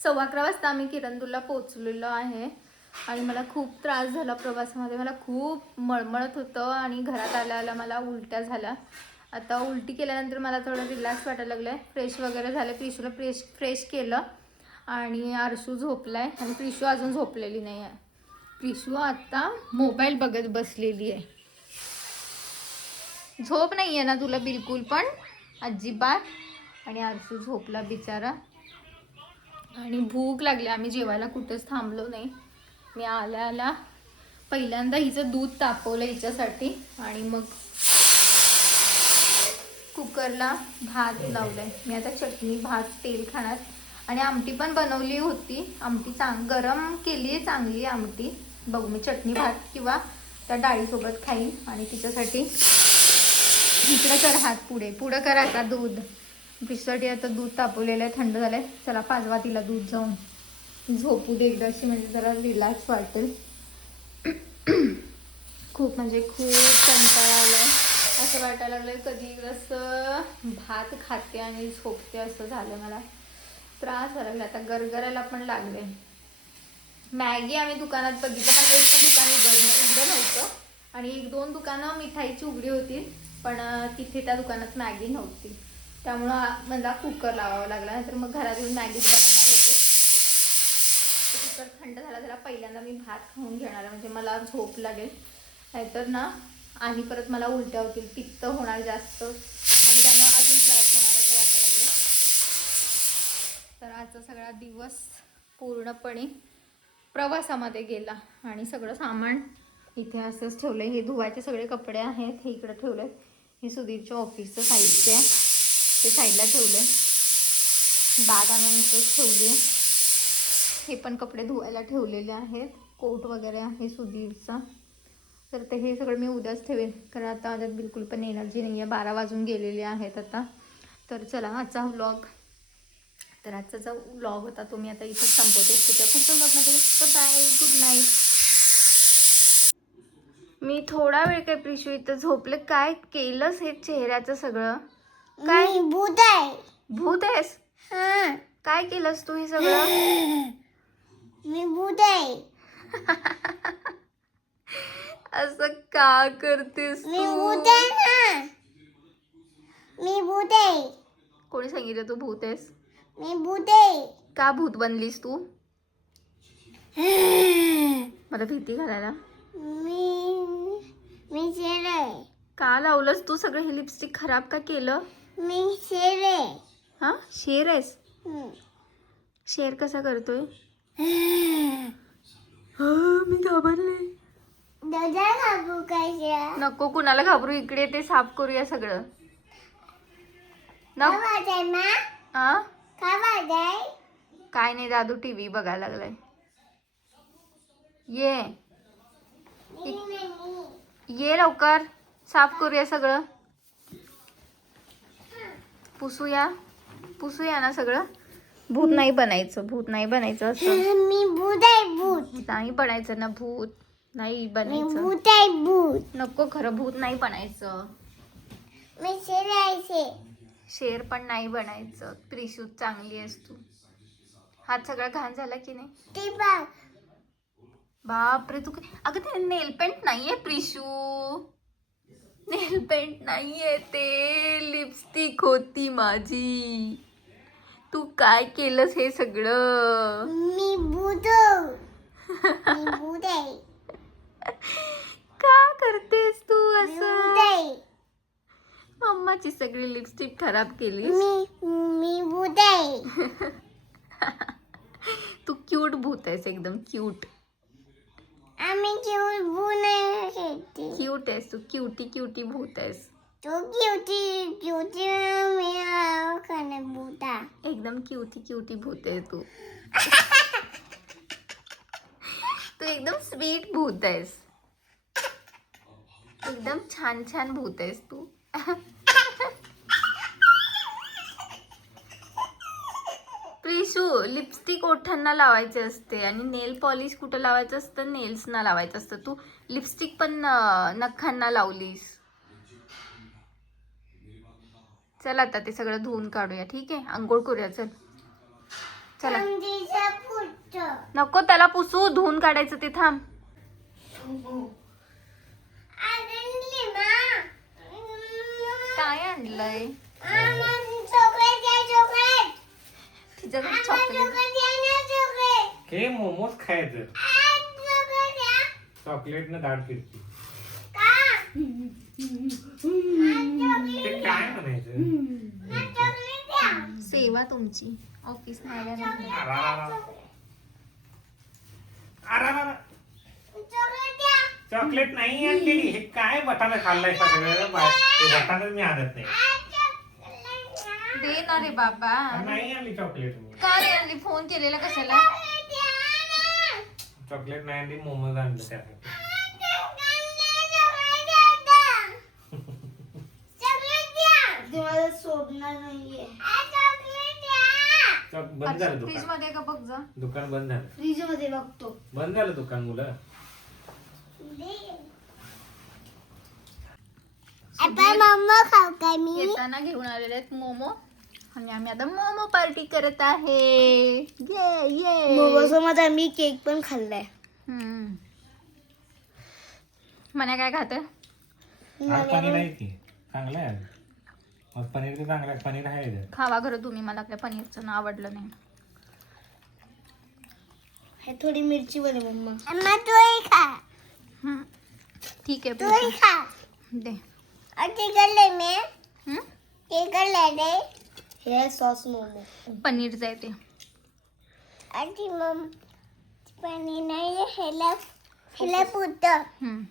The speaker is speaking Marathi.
11:15 वाजता आम्ही किरंदूरला पोहोचलेलो आहे आणि मला खूप त्रास झाला प्रवासामध्ये. मला खूप मळमळत होतं आणि घरात आल्या मला उलट्या झाल्या. आता उलटी केल्यानंतर मला थोडं रिलॅक्स वाटायला लागलं आहे. फ्रेश वगैरे झालं. प्रिशूला फ्रेश केलं आणि आरशू झोपलाय आणि प्रिशू अजून झोपलेली नाही आहे. प्रिशू आता मोबाईल बघत बसलेली आहे. झोप नाही आहे ना तुला बिलकुल पण अजिबात. आणि आरशू झोपला बिचारा. आणि भूक लागली. आम्ही जेवायला कुठेच थांबलो नाही. मी आल्या पहिल्यांदा हिचं दूध तापवलं हिच्यासाठी आणि मग कुकरला भात लावलाय. मी आता चटणी भात तेल खाणार आणि आमटी पण बनवली होती. आमटी गरम केली आहे चांगली आमटी. बघू मी चटणी भात किंवा त्या डाळीसोबत खाईन. आणि तिच्यासाठी इकडे कर हात पुढे कर आता दूध. पिशसाठी आता दूध तापवलेलं आहे, थंड झालंय. चला पाजवा तिला दूध जाऊन. झोपू दे एकदाशी म्हणजे जरा रिलॅक्स वाटेल. खूप म्हणजे खूप कंटाळा आलाय. असं वाटायला लागलंय कधी असं भात खाते आणि झोपते असं झालं. मला त्रास व्हायला लागला. आता गरगरायला पण लागले. मॅगी आम्ही दुकानात बघितलं पण एक पण दुकान उघडं नव्हतं आणि 1-2 दुकानं मिठाईची उघडी होती पण तिथे त्या दुकानात मॅगी नव्हती. त्यामुळं मला कुकर लावावा लागला. नाहीतर मग घरात येऊन मॅगीच बनवणार होते. कुकर थंड झाला पहिल्यांदा मी भात खाऊन घेणार म्हणजे मला झोप लागेल. नाहीतर ना आणि परत मला उलट्या होतील, पित्त होणार जास्त आणि त्यांना अजून त्रास होणार असं वाटायला लागलं. तर आजचा सगळा दिवस पूर्णपणे प्रवासामध्ये गेला आणि सगळं सामान इथे असंच ठेवलंय. हे धुवायचे सगळे कपडे आहेत हे इकडे ठेवले. हे सुधीरच्या ऑफिसचं साहित्य आहे ते साईडला ठेवलंय. बॅग आणून इथेच ठेवली. हे पण कपडे धुवायला ठेवलेले आहेत. कोट वगैरे आहे सुधीरचा. तर ते हे सगळं मी उद्याच ठेवेन कारण आता माझ्यात बिलकुल पण एनर्जी नाही आहे. 12 वाजून गेलेले आहेत आता. तर चला आजचा व्लॉग जो व्लॉग होता तो मी आता इथंच संपवते. पुढच्या व्लॉगमध्ये बाय, गुड नाईट. मी थोडा वेळ काय प्रिशू इथं झोपले. काय केलंस हे चेहऱ्याचं सगळं? काय भूत आहे? भूत आहेस? काय केलंस तू हे सगळं? मी भूत आहे. असं का करतेस मी तू? भूत आहे ना. मी भूत आहे. कोणी सांगितलं तू भूत आहेस? मी भूत आहे. का भूत बनलीस तू? मला भीती घालायला. मी शेर आहे. का लावलंस तू सगळं? हे लिपस्टिक खराब का केलं? मी शेर आहे. हा शेर आहेस? शेर कसा करतोय? मी घाबरले. दादा घाबरू काय? नको कुणाला घाबरू. इकडे ते साफ करूया सगळं. काय नाही दादू टीव्ही बघायला लागलाय. ये लवकर साफ करूया सगळं. पुसूया ना सगळं. भूत नाही बनायचं असं. मी भूत आहे. भूत नाही बनायचं ना. भूत नाही मी बनायचं. भूत आहे. भूत नको खरं भूत नाही बनायचं. मी शेर आहे. शेर पण नाही बनायचं. प्रिशू चांगली आहेस तू. हात सगळा घाण झाला की नाही? ते बघ. बापरे तू अगं ते नेल पेंट नाहीये प्रिशू. नेल पेंट नाहीये ते लिपस्टिक होती माझी. तू काय केलंस हे सगळं? मी भूत आहे. का करतेस तू असं? भूत आहे. मम्माची सगळी लिपस्टिक खराब केली. मी भूत आहे. तू क्यूट भूत आहेस एकदम क्यूट. आम्ही भूत नाही. क्यूट आहेस तू. क्यूटी भूत आहेस. तू क्यूटी मी भूता. एकदम क्यूटी भूत आहे तू. तू एकदम स्वीट भूत आहेस. एकदम छान भूत आहेस तू. प्रिशू लिपस्टिक ओठांना लावायचे असते आणि नेल पॉलिश कुठं लावायचं असतं? नेल्सना लावायचं असतं. तू लिपस्टिक पण नखांना लावलीस. चल आता ते सगळं धुवून काढूया. ठीक आहे आंघोळ करूया चल. चला समजीचं पुट्ट. नको त्याला पुसू, धुवून काढायचं ते. थांब. आणली ना. काय आणलंय चॉकलेट द्या, चॉकलेट. तिच्याकडे चॉकलेट. चॉकलेट द्या ना, चॉकलेट. हे मोमोज खायचं. चॉकलेट द्या. चॉकलेटनं दाढ फिरती. का? ते काय म्हणायचं? चॉकलेट द्या. सेवा तुमची ऑफिस नाही अरारारा. अरारारा. चॉकलेट द्या. चॉकलेट नाही आणलेली. हे काय बटाणा खाल्लाय सगळं? ते बटाणा मी आणत नाही. चॉकलेट द्या. दे ना रे बाबा. नाही आणली चॉकलेट मी. का रे आणली? फोन केलेला कशाला? चॉकलेट द्या ना. चॉकलेट नाही आणली, मोमोज आणलं त्यासाठी. सोडणार नाहीये. बंद झालं फ्रीज दुकान. मध्ये का बघ जा. दुकान बंद झालं. फ्रीज मध्ये बघतो. बंद झालं दुकान मुलं. आता मम्मा खाऊ काय मी? येताना घेऊन आलेले आहेत मोमो आणि आम्ही आता मोमो पार्टी करत आहे. ये ये मोमोसोबत आम्ही केक पण खाल्लाय. मना काय खात? आज पनीर आहे की चांगलं आहे. आज पनीर तर चांगलं आहे. पनीर आहे इथं. खावा खरं तुम्ही, मला काय पनीरचं ना आवडलं नाही. हे थोडी मिरची बोले मम्मा. अम्मा तूही खा. हम्म. ठीक आहे तूही पूजा. खा. दे. अति करले मी. हम्म? ते करले रे. हे सॉस मोमो. पनीरचं आहे ते. अति मम पनीर नाही हेला हेला पुत. हम्म.